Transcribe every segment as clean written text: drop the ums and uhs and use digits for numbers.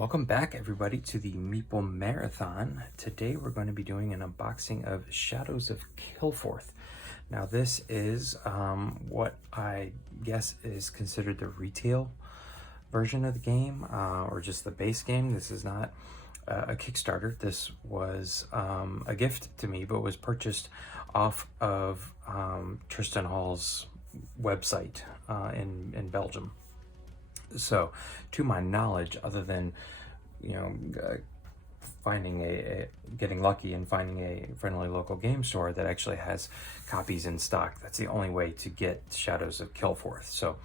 Welcome back, everybody, to the Meeple Marathon. Today we're going to be doing an unboxing of Shadows of Kilforth. Now this is what I guess is considered the retail version of the game, or just the base game. This is not a Kickstarter. This was a gift to me, but was purchased off of Tristan Hall's website in Belgium. So, to my knowledge, other than, getting lucky and finding a friendly local game store that actually has copies in stock, that's the only way to get Shadows of Kilforth. So,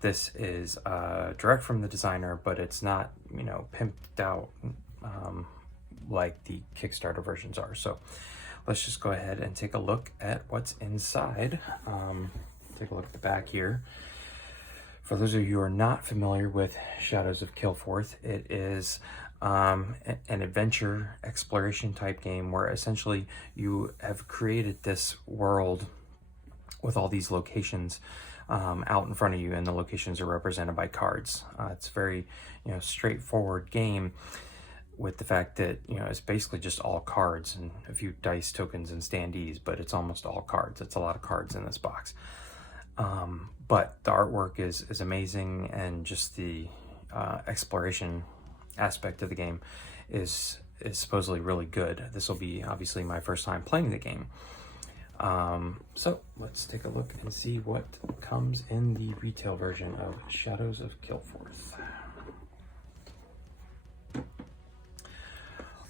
this is direct from the designer, but it's not, pimped out like the Kickstarter versions are. So, let's just go ahead and take a look at what's inside. Take a look at the back here. For those of you who are not familiar with Shadows of Kilforth, it is an adventure exploration type game where essentially you have created this world with all these locations out in front of you, and the locations are represented by cards. It's a very straightforward game, with the fact that it's basically just all cards and a few dice tokens and standees, but it's almost all cards. It's a lot of cards in this box. But the artwork is amazing, and just the exploration aspect of the game is supposedly really good. This will be obviously my first time playing the game. So let's take a look and see what comes in the retail version of Shadows of Kilforth.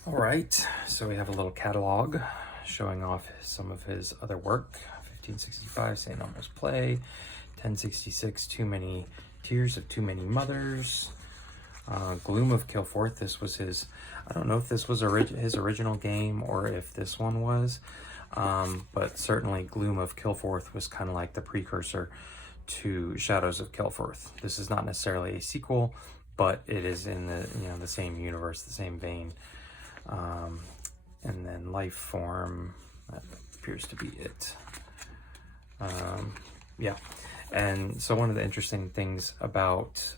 All right, so we have a little catalog showing off some of his other work. 1565, St. Elmo's Play. 1066, Too Many Tears of Too Many Mothers. Gloom of Kilforth, this was his, I don't know if this was his original game or if this one was, but certainly Gloom of Kilforth was kind of like the precursor to Shadows of Kilforth. This is not necessarily a sequel, but it is in the the same universe, the same vein. And then Life Form, that appears to be it. Yeah, and so one of the interesting things about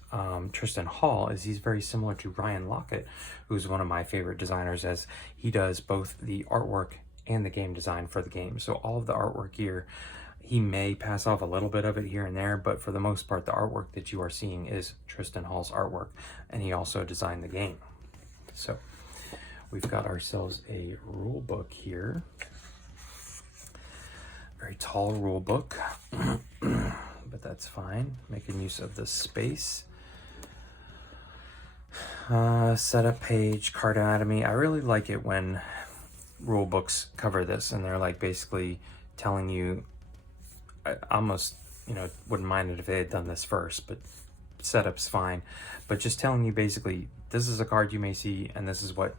Tristan Hall is he's very similar to Ryan Lockett, who's one of my favorite designers, as he does both the artwork and the game design for the game. So all of the artwork here, he may pass off a little bit of it here and there, but for the most part, the artwork that you are seeing is Tristan Hall's artwork, and he also designed the game. So we've got ourselves a rule book here. Very tall rule book, but that's fine. Making use of the space. Setup page, card anatomy. I really like it when rule books cover this, and they're like basically telling you, I almost, wouldn't mind it if they had done this first, but setup's fine. But just telling you basically, this is a card you may see, and this is what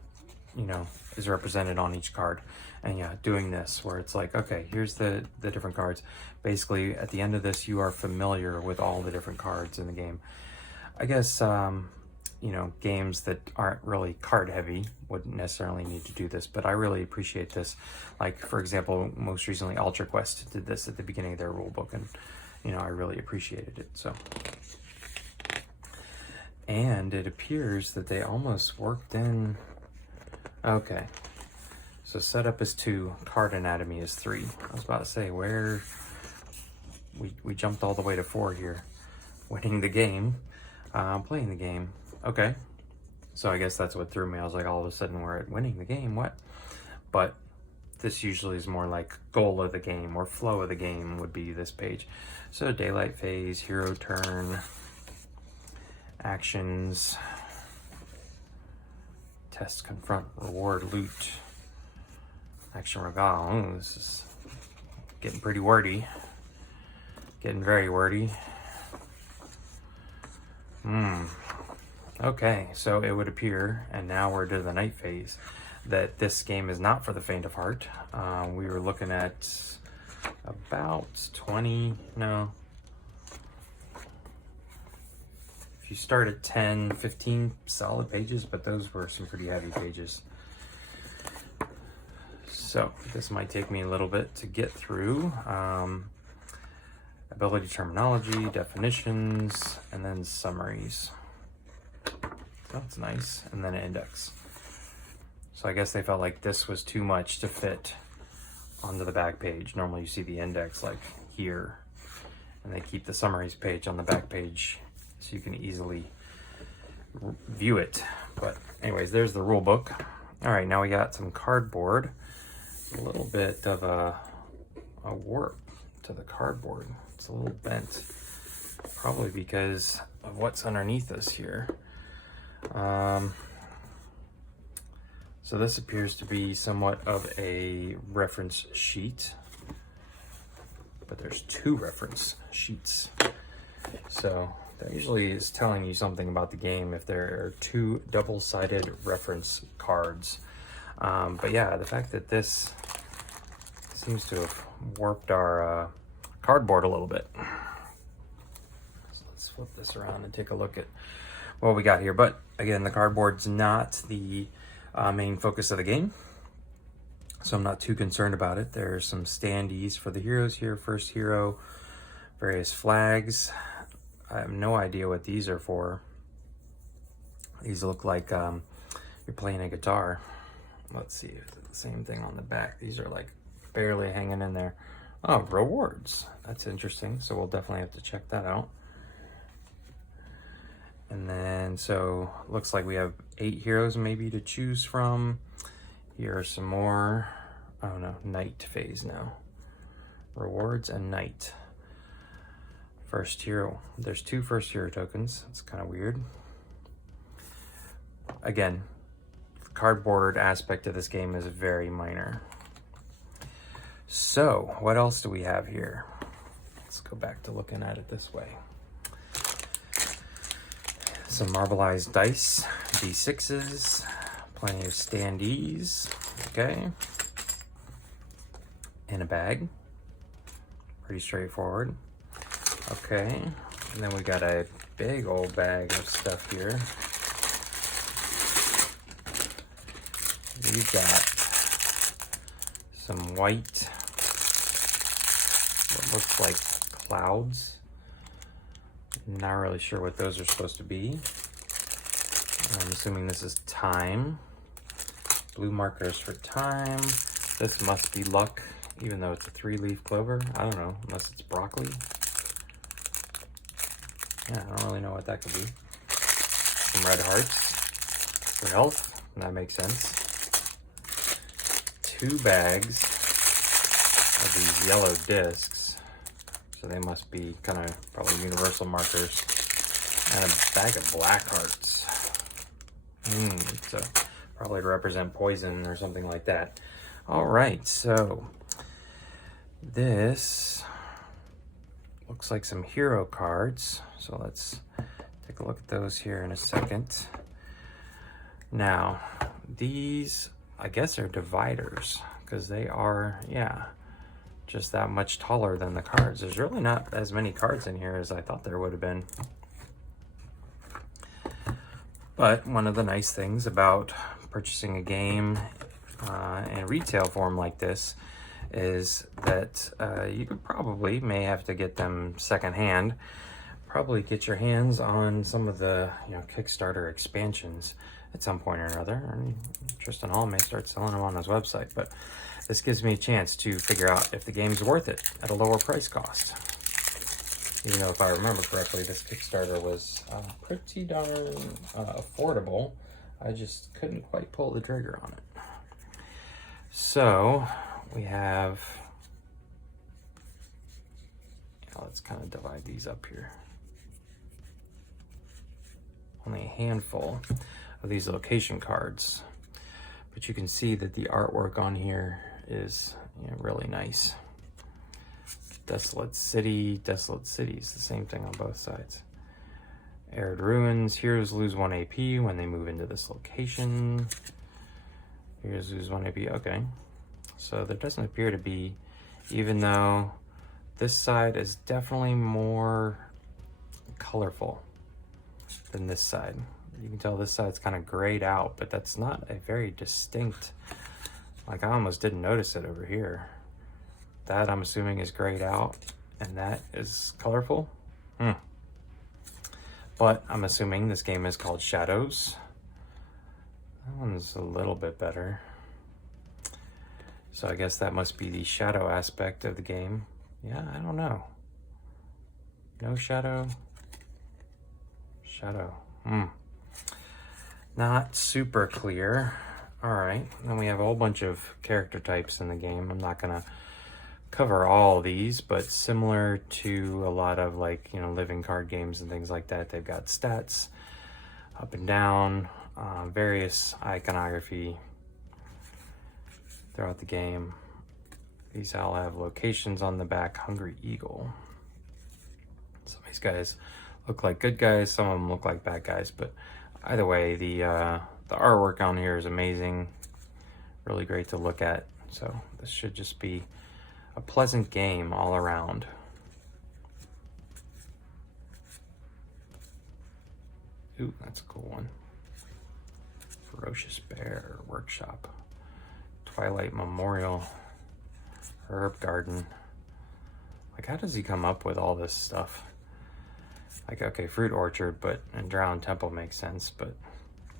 is represented on each card. And yeah, doing this where it's like, okay, here's the different cards. Basically, at the end of this, you are familiar with all the different cards in the game. I guess, games that aren't really card heavy wouldn't necessarily need to do this, but I really appreciate this. Like, for example, most recently, Ultra Quest did this at the beginning of their rule book, and, I really appreciated it, so. And it appears that they almost worked in. Okay, so setup is 2, card anatomy is 3. I was about to say, where we jumped all the way to 4 here. Winning the game, playing the game. Okay, so I guess that's what threw me. I was like, all of a sudden we're at winning the game, what? But this usually is more like goal of the game or flow of the game would be this page. So daylight phase, hero turn, actions, test, confront, reward, loot, action, regale. Oh, this is getting pretty wordy. Getting very wordy. Okay, so it would appear, and now we're to the night phase, that this game is not for the faint of heart. We were looking at about 20, no. If you start at 10, 15 solid pages, but those were some pretty heavy pages. So this might take me a little bit to get through. Ability terminology, definitions, and then summaries. That's nice. And then an index. So I guess they felt like this was too much to fit onto the back page. Normally you see the index like here, and they keep the summaries page on the back page so you can easily view it. But anyways, there's the rule book. All right, now we got some cardboard. A little bit of a warp to the cardboard. It's a little bent, probably because of what's underneath us here. So this appears to be somewhat of a reference sheet, but there's 2 reference sheets. So that usually is telling you something about the game if there are 2 double-sided reference cards. But yeah, the fact that this seems to have warped our cardboard a little bit. So let's flip this around and take a look at what we got here. But again, the cardboard's not the main focus of the game, so I'm not too concerned about it. There's some standees for the heroes here. First hero, various flags. I have no idea what these are for. These look like you're playing a guitar. Let's see if it's the same thing on the back. These are like barely hanging in there. Oh, rewards. That's interesting. So we'll definitely have to check that out. And then, so looks like we have 8 heroes maybe to choose from. Here are some more. Oh no, night phase now. Rewards and night. First hero. There's 2 first hero tokens. It's kind of weird. Again, the cardboard aspect of this game is very minor. So, what else do we have here? Let's go back to looking at it this way. Some marbleized dice, D6s, plenty of standees, okay, in a bag, pretty straightforward, okay, and then we got a big old bag of stuff here. We've got some white, what looks like clouds. Not really sure what those are supposed to be. I'm assuming this is time. Blue markers for time. This must be luck, even though it's a 3-leaf clover. I don't know, unless it's broccoli. Yeah, I don't really know what that could be. Some red hearts for health. That makes sense. 2 bags of these yellow discs. So they must be kind of probably universal markers. And a bag of black hearts. So probably to represent poison or something like that. All right, so this looks like some hero cards. So let's take a look at those here in a second. Now, these, I guess, are dividers because they are, yeah, just that much taller than the cards. There's really not as many cards in here as I thought there would have been. But one of the nice things about purchasing a game in retail form like this is that you could probably, may have to get them secondhand, probably get your hands on some of the Kickstarter expansions at some point or another. And Tristan Hall may start selling them on his website, but this gives me a chance to figure out if the game's worth it at a lower price cost. Even though, if I remember correctly, this Kickstarter was pretty darn affordable. I just couldn't quite pull the trigger on it. So we have, let's kind of divide these up here. Only a handful of these location cards, but you can see that the artwork on here is really nice. Desolate City is the same thing on both sides. Arid Ruins, heroes lose 1 AP when they move into this location. Heroes lose 1 AP, okay. So there doesn't appear to be, even though this side is definitely more colorful than this side. You can tell this side's kind of grayed out, but that's not a very distinct, like I almost didn't notice it over here. That I'm assuming is grayed out, and that is colorful. But I'm assuming this game is called Shadows That one's a little bit better. So I guess that must be the shadow aspect of the game. Yeah, I don't know. No shadow. Shadow. Not super clear. Alright, then we have a whole bunch of character types in the game. I'm not gonna cover all these, but similar to a lot of like, you know, living card games and things like that, they've got stats up and down, various iconography throughout the game. These all have locations on the back. Hungry Eagle. Some of these guys look like good guys, some of them look like bad guys, but either way, the artwork on here is amazing. Really great to look at. So this should just be a pleasant game all around. Ooh, that's a cool one. Ferocious Bear Workshop. Twilight Memorial. Herb Garden. Like, how does he come up with all this stuff? Like, okay, Fruit Orchard, and Drowned Temple makes sense, but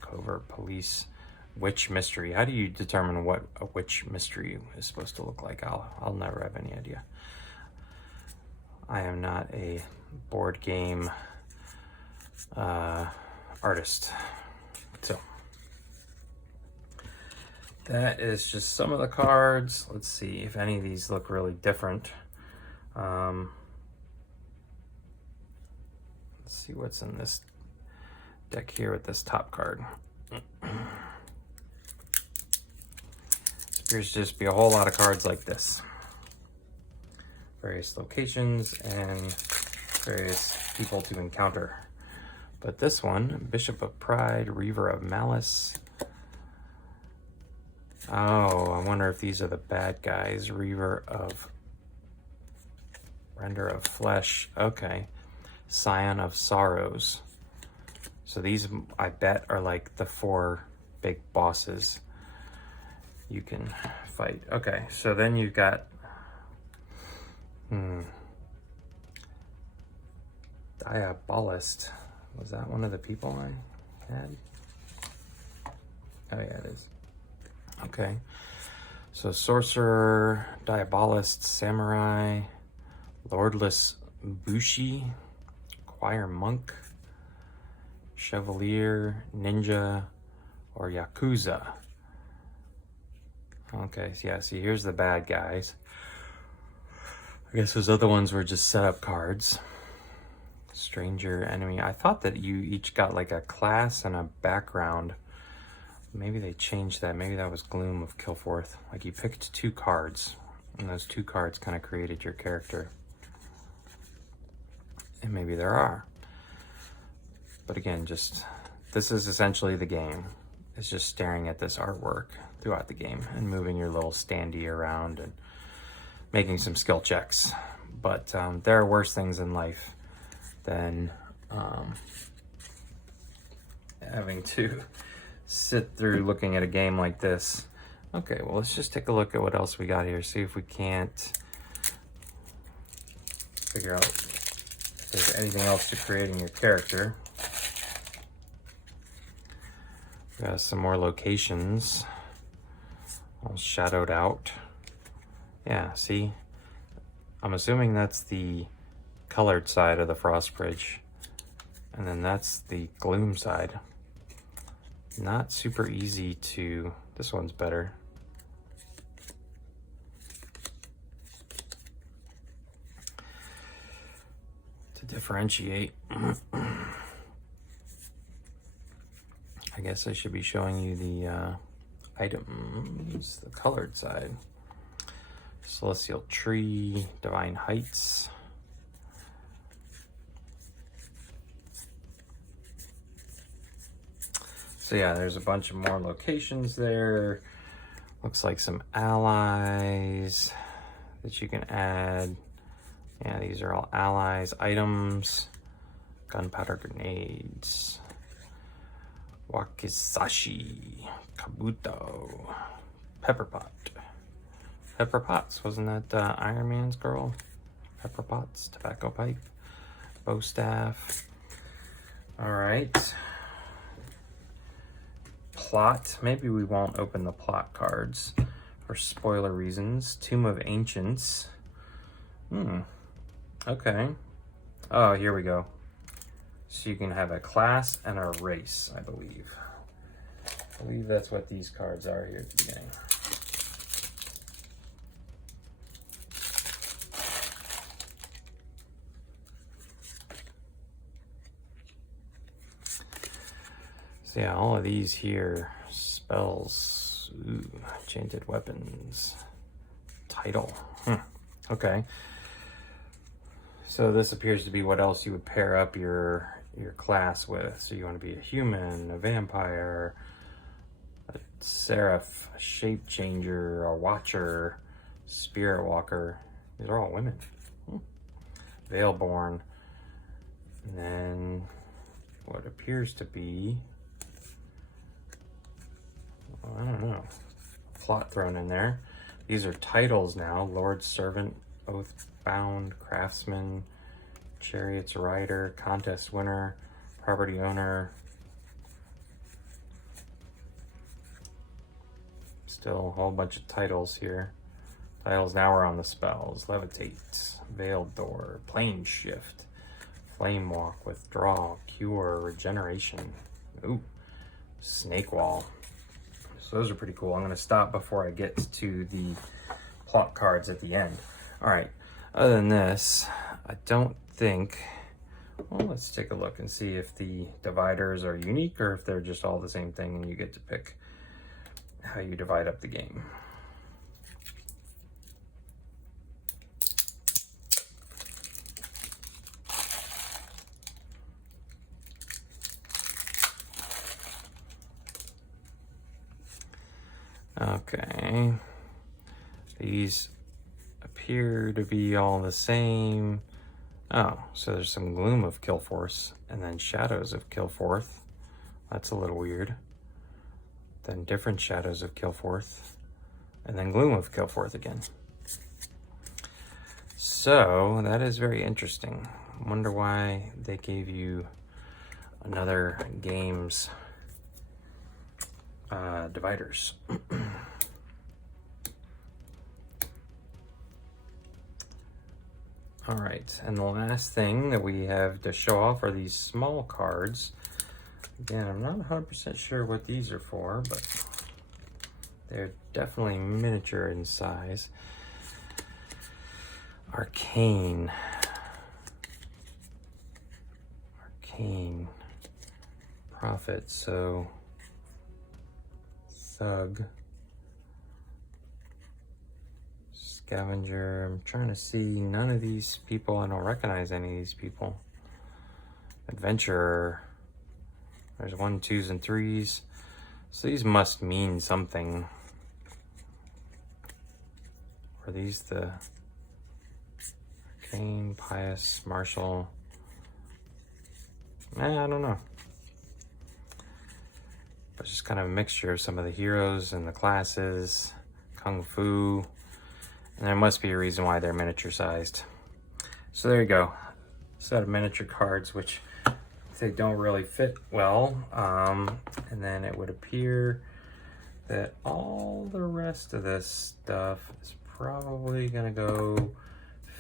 Covert Police, Witch Mystery. How do you determine what a witch mystery is supposed to look like? I'll never have any idea. I am not a board game artist. So that is just some of the cards. Let's see if any of these look really different. Let's see what's in this deck here with this top card. It appears to just be a whole lot of cards like this. Various locations and various people to encounter. But this one, Bishop of Pride, Reaver of Malice. Oh, I wonder if these are the bad guys. Render of Flesh. Okay. Scion of Sorrows. So these, I bet, are like the 4 big bosses you can fight. Okay, so then you've got Diabolist. Was that one of the people I had? Oh yeah, it is. Okay. So Sorcerer, Diabolist, Samurai, Lordless Bushi, Choir Monk, Chevalier, Ninja, or Yakuza. Okay, so yeah, see, here's the bad guys. I guess those other ones were just setup cards. Stranger, Enemy. I thought that you each got like a class and a background. Maybe they changed that. Maybe that was Gloom of Kilforth. Like you picked 2 cards, and those 2 cards kind of created your character. And maybe there are. But again, this is essentially the game. It's just staring at this artwork throughout the game and moving your little standee around and making some skill checks. But there are worse things in life than having to sit through looking at a game like this. Okay, well, let's just take a look at what else we got here. See if we can't figure out if there's anything else to creating your character. We got some more locations all shadowed out. Yeah, see? I'm assuming that's the colored side of the Frost Bridge. And then that's the Gloom side. Not super easy to... This one's better. To differentiate. I guess I should be showing you the items, the colored side. Celestial Tree, Divine Heights. So yeah, there's a bunch of more locations there. Looks like some allies that you can add. Yeah, these are all allies. Items, gunpowder grenades, wakizashi, kabuto, pepper pot. Pepper Potts, wasn't that Iron Man's girl? Pepper Potts, tobacco pipe, bow staff. All right. plot. Maybe we won't open the plot cards for spoiler reasons. Tomb of Ancients. Okay. Oh, here we go. So you can have a class and a race, I believe. I believe that's what these cards are here at the beginning. So yeah, all of these here, spells, ooh, enchanted weapons, title. Okay. So this appears to be what else you would pair up your class with. So you want to be a human, a vampire, a seraph, a shape changer, a watcher, spirit walker. These are all women. Veilborn. And then what appears to be, I don't know, plot thrown in there. These are titles now: Lord Servant, Oathbound, Craftsman, Chariot's Rider, Contest Winner, Property Owner. Still a whole bunch of titles here. Titles now are on the spells: Levitate, Veiled Door, Plane Shift, Flame Walk, Withdraw, Cure, Regeneration. Ooh, Snake Wall. So those are pretty cool. I'm going to stop before I get to the plot cards at the end. All right. Other than this, I don't think... Well, let's take a look and see if the dividers are unique or if they're just all the same thing and you get to pick how you divide up the game. Okay, these appear to be all the same. Oh, so there's some Gloom of Kilforth and then Shadows of Kilforth. That's a little weird. Then different Shadows of Kilforth and then Gloom of Kilforth again. So that is very interesting. I wonder why they gave you another game's dividers. All right, and the last thing that we have to show off are these small cards. Again, I'm not 100% sure what these are for, but they're definitely miniature in size. Arcane. Prophet, so Thug, Scavenger. I'm trying to see none of these people. I don't recognize any of these people. Adventurer. There's 1, 2s, and 3s. So these must mean something. Are these the Arcane, Pious, Martial? I don't know. But just kind of a mixture of some of the heroes and the classes, Kung Fu, and there must be a reason why they're miniature sized. So there you go, set of miniature cards, which they don't really fit well. And then it would appear that all the rest of this stuff is probably gonna go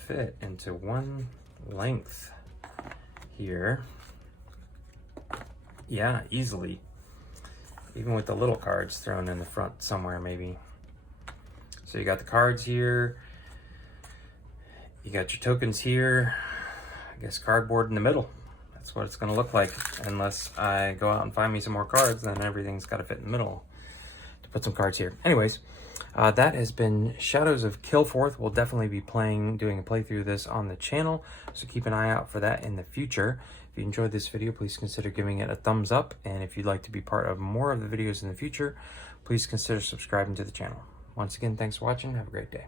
fit into one length here. Yeah, easily. Even with the little cards thrown in the front somewhere, maybe. So you got the cards here. You got your tokens here. I guess cardboard in the middle. That's what it's going to look like. Unless I go out and find me some more cards, then everything's got to fit in the middle to put some cards here. Anyways, that has been Shadows of Kilforth. We'll definitely be doing a playthrough of this on the channel. So keep an eye out for that in the future. If you enjoyed this video, please consider giving it a thumbs up. And if you'd like to be part of more of the videos in the future, please consider subscribing to the channel. Once again, thanks for watching. Have a great day.